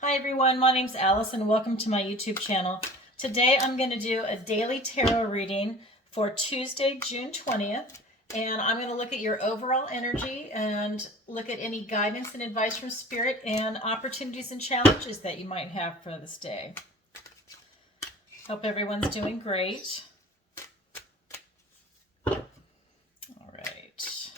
Hi everyone, my name's Alice and welcome to my YouTube channel. Today I'm going to do a daily tarot reading for Tuesday, June 20th, and I'm going to look at your overall energy and look at any guidance and advice from Spirit and opportunities and challenges that you might have for this day. Hope everyone's doing great. All right.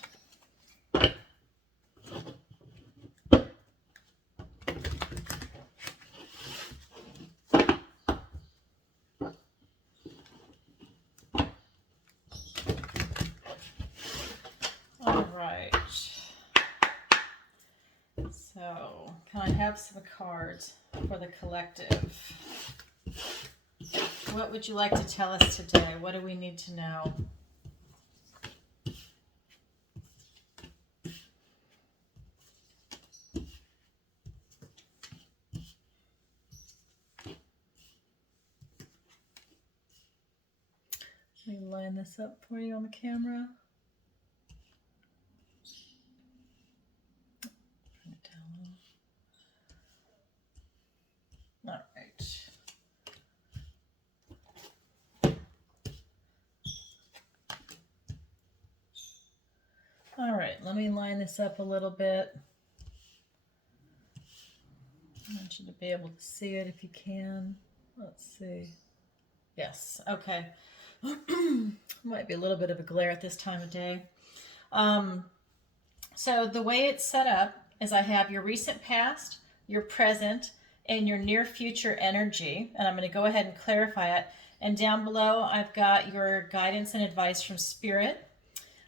All right. So, can I have some cards for the collective? What would you like to tell us today? What do we need to know? Let me line this up for you on the camera. Bring it down a little. All right. All right, let me line this up a little bit. I want you to be able to see it if you can. Let's see. Yes, okay. Might be a little bit of a glare at this time of day. So the way it's set up is I have your recent past, your present, and your near future energy. And I'm going to go ahead and clarify it. And down below, I've got your guidance and advice from Spirit.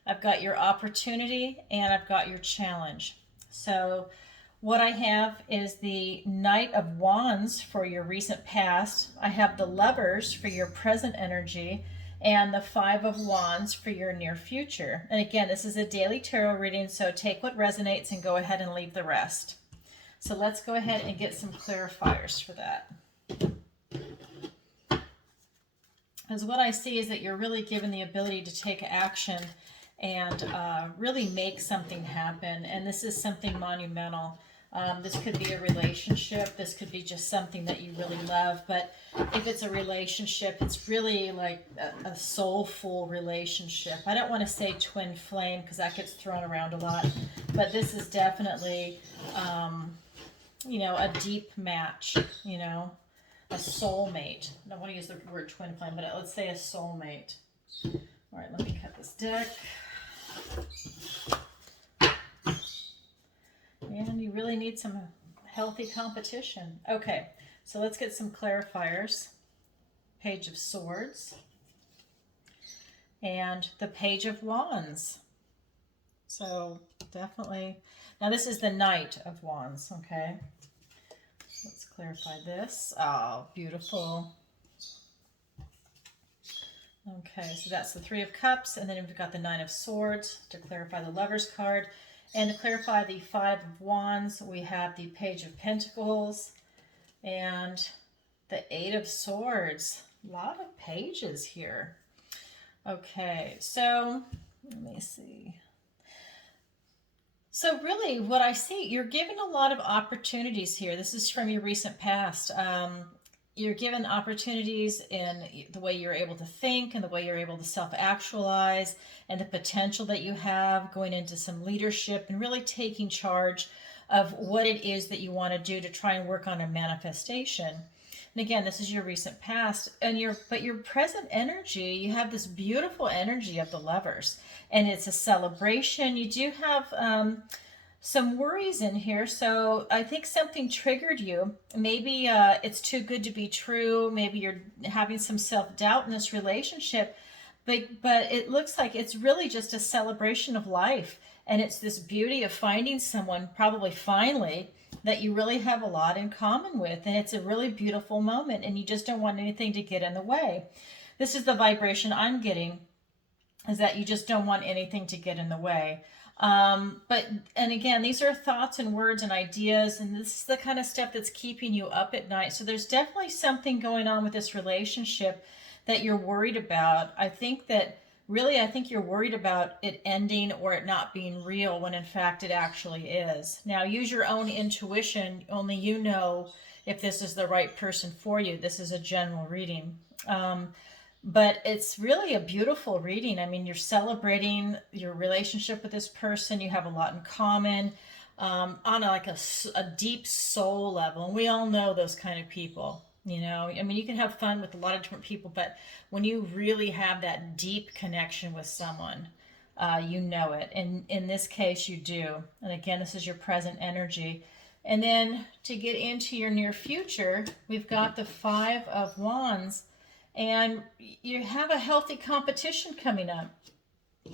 I've got your opportunity and I've got your challenge. So what I have is the Knight of Wands for your recent past. I have the Lovers for your present energy and the Five of Wands for your near future. And again, this is a daily tarot reading, so take what resonates and go ahead and leave the rest. So let's go ahead and get some clarifiers for that. Because what I see is that you're really given the ability to take action and really make something happen. And this is something monumental. This could be a relationship. This could be just something that you really love. But if it's a relationship, it's really like a soulful relationship. I don't want to say twin flame because that gets thrown around a lot. But this is definitely, a deep match, a soulmate. I don't want to use the word twin flame, but let's say a soulmate. All right, let me cut this deck. And you really need some healthy competition. Okay, so let's get some clarifiers. Page of Swords and the Page of Wands. So definitely, now this is the Knight of Wands, okay? Let's clarify this. Oh, beautiful. Okay, so that's the Three of Cups, and then we've got the Nine of Swords to clarify the Lover's card. And to clarify the Five of Wands, we have the Page of Pentacles and the Eight of Swords. A lot of pages here. Okay, so let me see. So really what I see, you're given a lot of opportunities here. This is from your recent past. You're given opportunities in the way you're able to think and the way you're able to self-actualize and the potential that you have going into some leadership and really taking charge of what it is that you want to do to try and work on a manifestation. And again, this is your recent past, and your present energy, you have this beautiful energy of the Lovers, and it's a celebration. You do have some worries in here, so I think something triggered you. Maybe it's too good to be true. Maybe you're having some self-doubt in this relationship, but it looks like it's really just a celebration of life, and it's this beauty of finding someone, probably finally, that you really have a lot in common with, and it's a really beautiful moment, and you just don't want anything to get in the way. This is the vibration I'm getting, is that you just don't want anything to get in the way. And again, these are thoughts and words and ideas, and this is the kind of stuff that's keeping you up at night. So there's definitely something going on with this relationship that you're worried about. I think that really, I think you're worried about it ending or it not being real when in fact it actually is. Now, use your own intuition. Only you know if this is the right person for you. This is a general reading. But it's really a beautiful reading. I mean, you're celebrating your relationship with this person. You have a lot in common on a deep soul level. And we all know those kind of people. You know, I mean, you can have fun with a lot of different people, but when you really have that deep connection with someone, you know it. And in this case, you do. And again, this is your present energy. And then to get into your near future, we've got the Five of Wands, and you have a healthy competition coming up.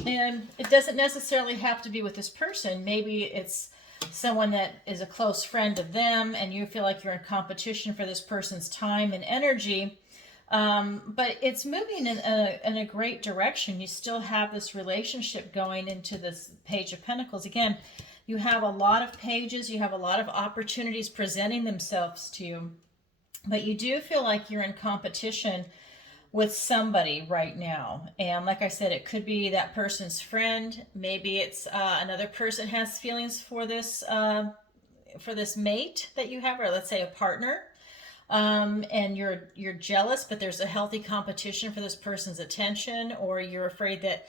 And it doesn't necessarily have to be with this person. Maybe it's someone that is a close friend of them, and you feel like you're in competition for this person's time and energy. But it's moving in a great direction. You still have this relationship going into this Page of Pentacles. Again, you have a lot of pages, you have a lot of opportunities presenting themselves to you, but you do feel like you're in competition with somebody right now. And like I said, it could be that person's friend. Maybe it's another person has feelings for this mate that you have, or let's say a partner. And you're jealous, but there's a healthy competition for this person's attention, or you're afraid that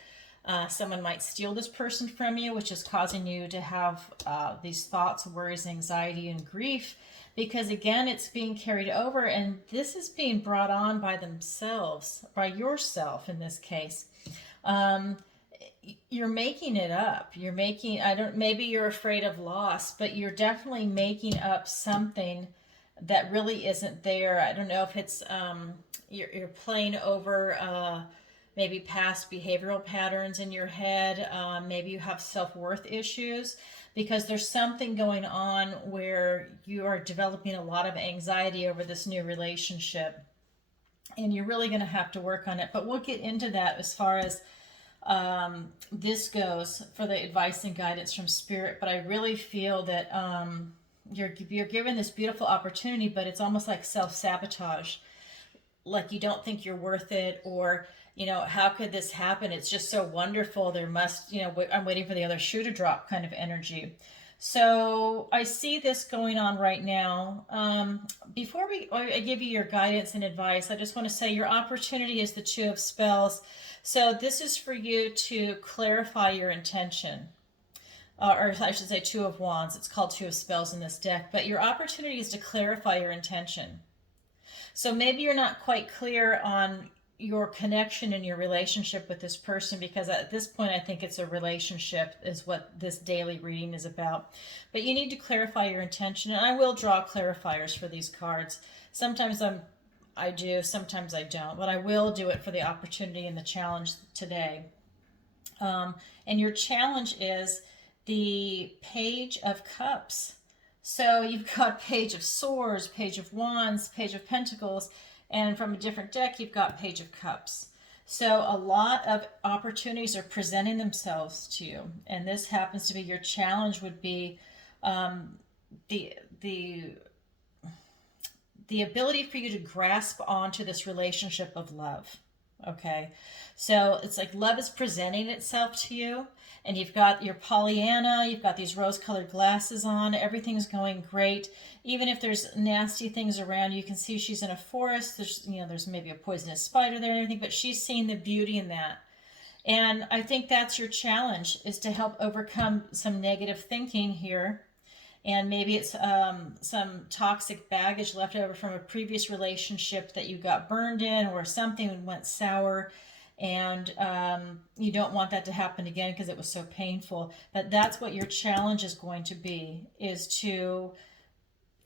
someone might steal this person from you, which is causing you to have these thoughts, worries, anxiety, and grief. Because again, it's being carried over, and this is being brought on by themselves, by yourself in this case. You're making it up. You're making, maybe you're afraid of loss, but you're definitely making up something that really isn't there. I don't know if it's, you're playing over maybe past behavioral patterns in your head. Maybe you have self-worth issues, because there's something going on where you are developing a lot of anxiety over this new relationship, and you're really going to have to work on it. But we'll get into that as far as this goes for the advice and guidance from Spirit. But I really feel that you're given this beautiful opportunity, but it's almost like self-sabotage. Like you don't think you're worth it, or how could this happen? It's just so wonderful. There must, I'm waiting for the other shoe to drop kind of energy. So I see this going on right now. Before I give you your guidance and advice, I just want to say your opportunity is the Two of Spells. So this is for you to clarify your intention. Or I should say Two of Wands. It's called Two of Spells in this deck. But your opportunity is to clarify your intention. So maybe you're not quite clear on your connection and your relationship with this person, because at this point I think it's a relationship is what this daily reading is about. But you need to clarify your intention, and I will draw clarifiers for these cards. Sometimes I do, sometimes I don't, but I will do it for the opportunity and the challenge today. And your challenge is the Page of Cups. So you've got Page of Swords, Page of Wands, Page of Pentacles, and from a different deck, you've got Page of Cups. So a lot of opportunities are presenting themselves to you. And this happens to be your challenge would be the ability for you to grasp onto this relationship of love. Okay, so it's like love is presenting itself to you, and you've got your Pollyanna, you've got these rose-colored glasses on, everything's going great. Even if there's nasty things around, you can see she's in a forest, there's maybe a poisonous spider there and everything, but she's seeing the beauty in that. And I think that's your challenge, is to help overcome some negative thinking here. And maybe it's some toxic baggage left over from a previous relationship that you got burned in, or something went sour, and you don't want that to happen again because it was so painful. But that's what your challenge is going to be, is to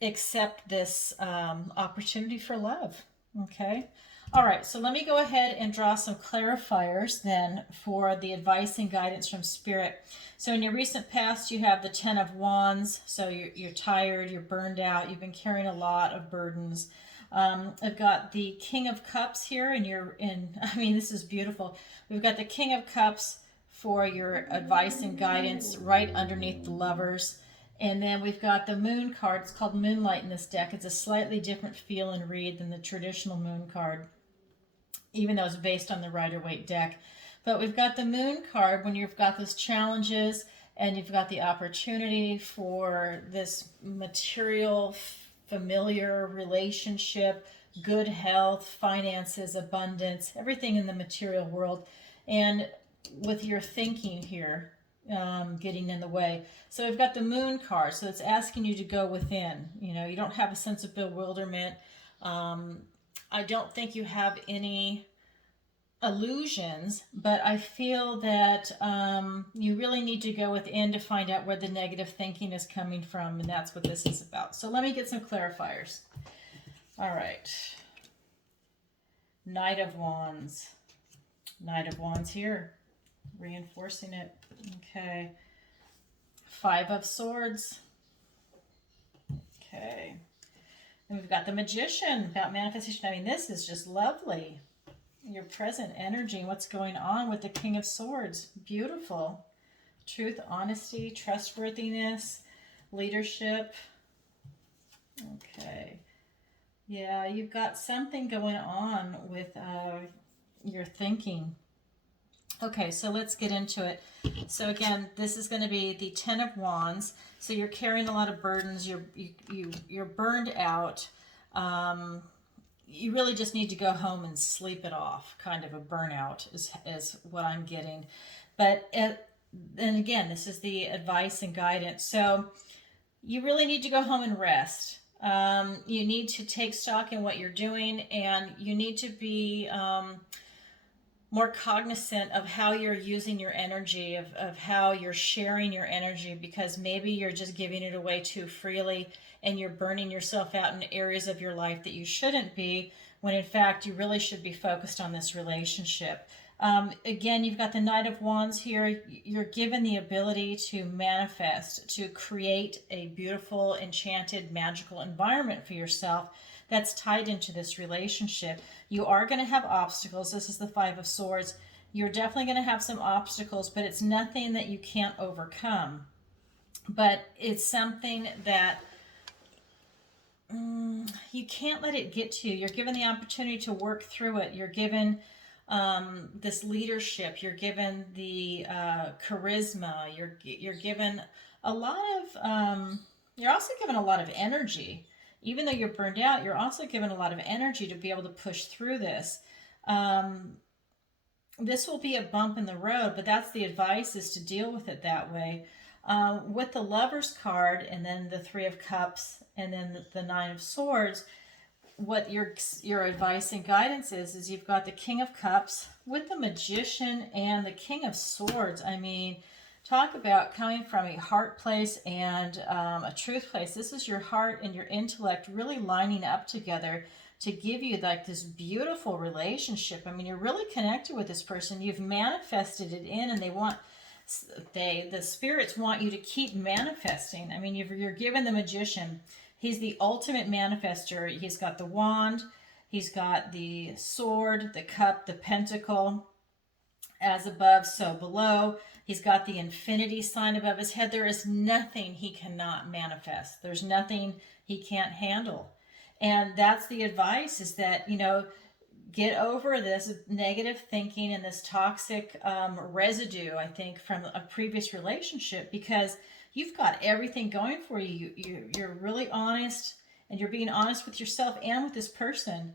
accept this opportunity for love. Okay? All right, so let me go ahead and draw some clarifiers then for the advice and guidance from Spirit. So in your recent past, you have the Ten of Wands. So you're tired, you're burned out, you've been carrying a lot of burdens. I've got the King of Cups here, and this is beautiful. We've got the King of Cups for your advice and guidance right underneath the Lovers. And then we've got the Moon card. It's called Moonlight in this deck. It's a slightly different feel and read than the traditional Moon card, even though it's based on the Rider-Waite deck. But we've got the moon card when you've got those challenges and you've got the opportunity for this material, familiar relationship, good health, finances, abundance, everything in the material world. And with your thinking here, getting in the way. So we've got the moon card. So it's asking you to go within. You don't have a sense of bewilderment. I don't think you have any illusions, but I feel that you really need to go within to find out where the negative thinking is coming from, and that's what this is about. So let me get some clarifiers. All right. Knight of Wands. Knight of Wands here. Reinforcing it. Okay. Five of Swords. Okay. And we've got the Magician about manifestation. I mean, this is just lovely. Your present energy and what's going on with the King of Swords. Beautiful. Truth, honesty, trustworthiness, leadership. Okay. Yeah, you've got something going on with your thinking. Okay, so let's get into it. So again, this is going to be the Ten of Wands. So you're carrying a lot of burdens. You're burned out. You really just need to go home and sleep it off. Kind of a burnout is what I'm getting. But and again, this is the advice and guidance. So you really need to go home and rest. You need to take stock in what you're doing, and you need to be more cognizant of how you're using your energy, of how you're sharing your energy, because maybe you're just giving it away too freely and you're burning yourself out in areas of your life that you shouldn't be, when in fact you really should be focused on this relationship. Again, you've got the Knight of Wands here. You're given the ability to manifest, to create a beautiful, enchanted, magical environment for yourself that's tied into this relationship. You are going to have obstacles. This is the Five of Swords. You're definitely going to have some obstacles, but it's nothing that you can't overcome. But it's something that you can't let it get to you. You're given the opportunity to work through it. You're given this leadership. You're given the charisma. You're given a lot of. You're also given a lot of energy. Even though you're burned out, you're also given a lot of energy to be able to push through this. This will be a bump in the road, but that's the advice, is to deal with it that way. With the Lover's card, and then the Three of Cups, and then the Nine of Swords, what your advice and guidance is you've got the King of Cups with the Magician and the King of Swords. I mean, talk about coming from a heart place and a truth place. This is your heart and your intellect really lining up together to give you like this beautiful relationship. I mean, you're really connected with this person. You've manifested it in, and the spirits want you to keep manifesting. I mean, you're given the Magician. He's the ultimate manifester. He's got the wand. He's got the sword, the cup, the pentacle. As above, so below. He's got the infinity sign above his head. There is nothing he cannot manifest. There's nothing he can't handle. And that's the advice, is that, get over this negative thinking and this toxic residue, I think, from a previous relationship, because you've got everything going for you. You're really honest, and you're being honest with yourself and with this person.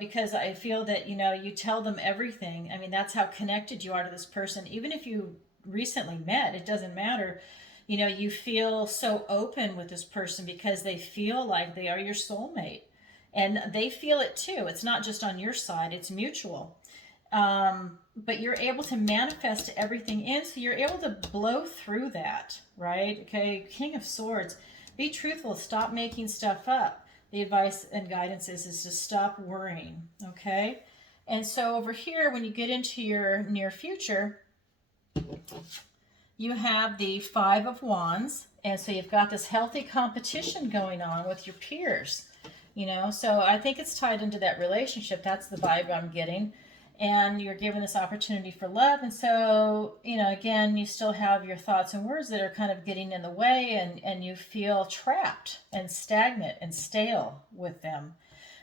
Because I feel that, you tell them everything. I mean, that's how connected you are to this person. Even if you recently met, it doesn't matter. You feel so open with this person because they feel like they are your soulmate. And they feel it too. It's not just on your side, it's mutual. But you're able to manifest everything in, so you're able to blow through that, right? Okay, King of Swords. Be truthful. Stop making stuff up. The advice and guidance is to stop worrying, okay? And so over here, when you get into your near future, you have the Five of Wands. And so you've got this healthy competition going on with your peers, So I think it's tied into that relationship. That's the vibe I'm getting. And you're given this opportunity for love. And so, again, you still have your thoughts and words that are kind of getting in the way, and you feel trapped and stagnant and stale with them.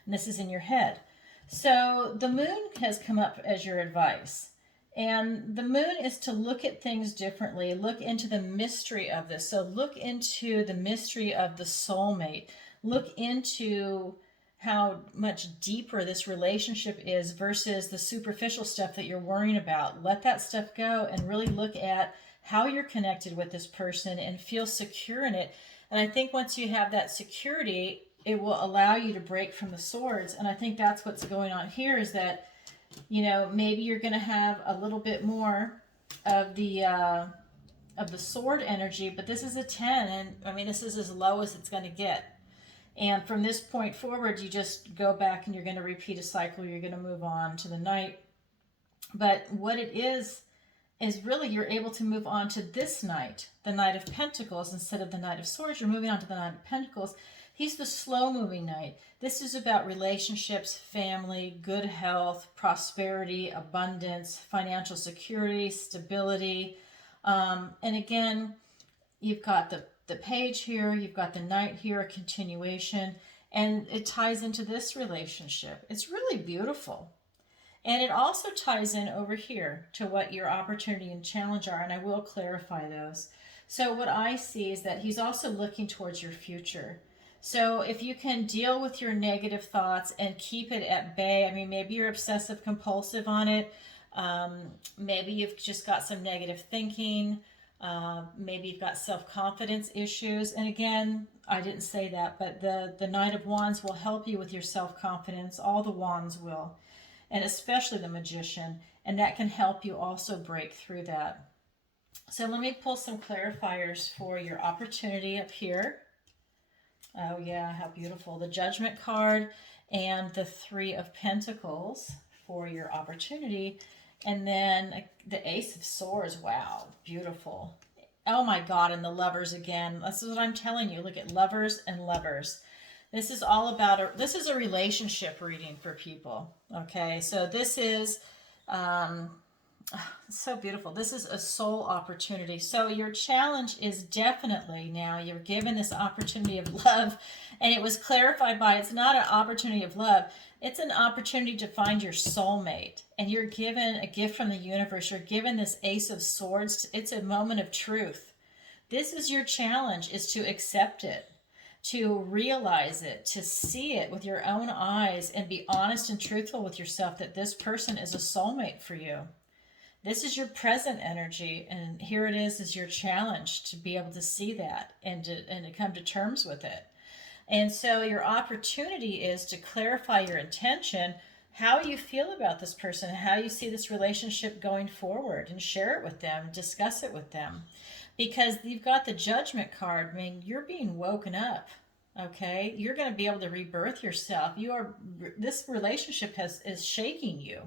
And this is in your head. So the moon has come up as your advice. And the moon is to look at things differently, look into the mystery of this. So look into the mystery of the soulmate. Look into how much deeper this relationship is versus the superficial stuff that you're worrying about. Let that stuff go and really look at how you're connected with this person and feel secure in it. And I think once you have that security, it will allow you to break from the swords. And I think that's what's going on here, is that, you know, maybe you're going to have a little bit more of the sword energy, but this is a 10, and I mean, this is as low as it's going to get. And from this point forward, you just go back and you're going to repeat a cycle. You're going to move on to the knight. But what it is really you're able to move on to this knight, the Knight of Pentacles, instead of the Knight of Swords. You're moving on to the Knight of Pentacles. He's the slow-moving knight. This is about relationships, family, good health, prosperity, abundance, financial security, stability. And again, you've got the page here, you've got the knight here, a continuation, and it ties into this relationship. It's really beautiful. And it also ties in over here to what your opportunity and challenge are, and I will clarify those. So what I see is that he's also looking towards your future. So if you can deal with your negative thoughts and keep it at bay, I mean, maybe you're obsessive compulsive on it. Maybe you've just got some negative thinking. Maybe you've got self-confidence issues. And again, I didn't say that, but the Knight of Wands will help you with your self-confidence. All the wands will, and especially the Magician. And that can help you also break through that. So let me pull some clarifiers for your opportunity up here. Oh yeah, how beautiful. The Judgment card and the Three of Pentacles for your opportunity. And then the Ace of Swords. Wow, beautiful. Oh my God, and the Lovers again. This is what I'm telling you. Look at Lovers and Lovers. This is all about, this is a relationship reading for people. Okay, so this is, so beautiful. This is a soul opportunity. So your challenge is definitely, now you're given this opportunity of love, and it was clarified by, it's not an opportunity of love, it's an opportunity to find your soulmate. And you're given a gift from the universe. You're given this Ace of Swords. It's a moment of truth. This is your challenge, is to accept it, to realize it, to see it with your own eyes, and be honest and truthful with yourself that this person is a soulmate for you. This is your present energy, and here it is your challenge to be able to see that and to come to terms with it. And so your opportunity is to clarify your intention, how you feel about this person, how you see this relationship going forward, and share it with them, discuss it with them. Because you've got the Judgment card. I mean, you're being woken up, okay? You're going to be able to rebirth yourself. This relationship is shaking you.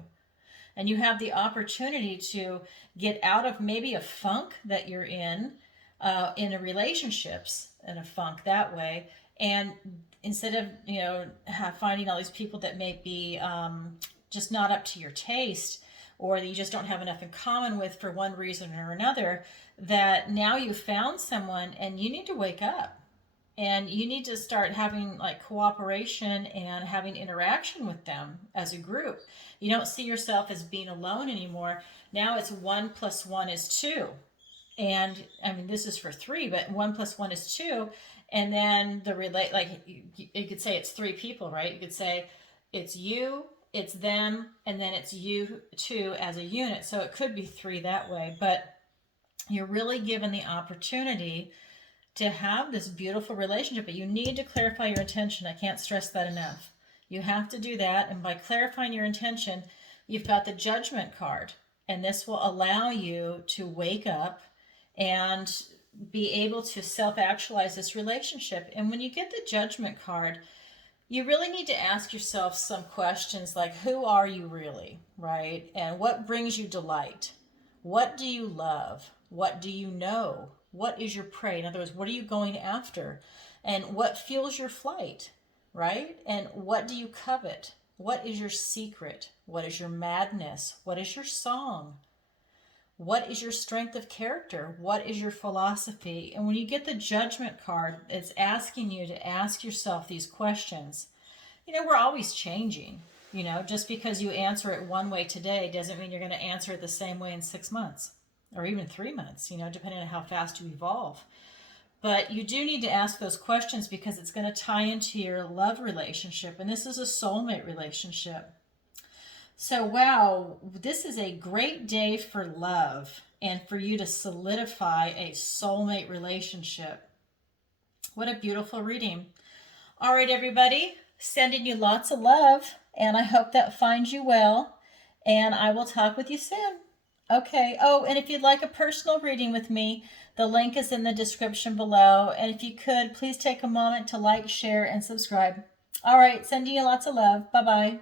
And you have the opportunity to get out of maybe a funk that you're in a relationships, in a funk that way. And instead of, finding all these people that may be just not up to your taste, or that you just don't have enough in common with for one reason or another, that now you've found someone and you need to wake up. And you need to start having like cooperation and having interaction with them as a group. You don't see yourself as being alone anymore. Now it's 1 + 1 is 2. And I mean, this is for 3, but 1 + 1 is 2. And then you could say it's 3 people, right? You could say it's you, it's them, and then it's you two as a unit. So it could be 3 that way, but you're really given the opportunity to have this beautiful relationship, but you need to clarify your intention. I can't stress that enough. You have to do that, and by clarifying your intention, you've got the Judgment card, and this will allow you to wake up and be able to self-actualize this relationship. And when you get the Judgment card, you really need to ask yourself some questions like, who are you really, right? And what brings you delight? What do you love? What do you know? What is your prey? In other words, what are you going after? And what fuels your flight, right? And what do you covet? What is your secret? What is your madness? What is your song? What is your strength of character? What is your philosophy? And when you get the Judgment card, it's asking you to ask yourself these questions. We're always changing. You know, just because you answer it one way today doesn't mean you're going to answer it the same way in 6 months or even 3 months, you know, depending on how fast you evolve. But you do need to ask those questions because it's going to tie into your love relationship. And this is a soulmate relationship. So, wow, this is a great day for love and for you to solidify a soulmate relationship. What a beautiful reading. All right, everybody, sending you lots of love, and I hope that finds you well, and I will talk with you soon. Okay. Oh, and if you'd like a personal reading with me, the link is in the description below. And if you could, please take a moment to like, share, and subscribe. All right, sending you lots of love. Bye-bye.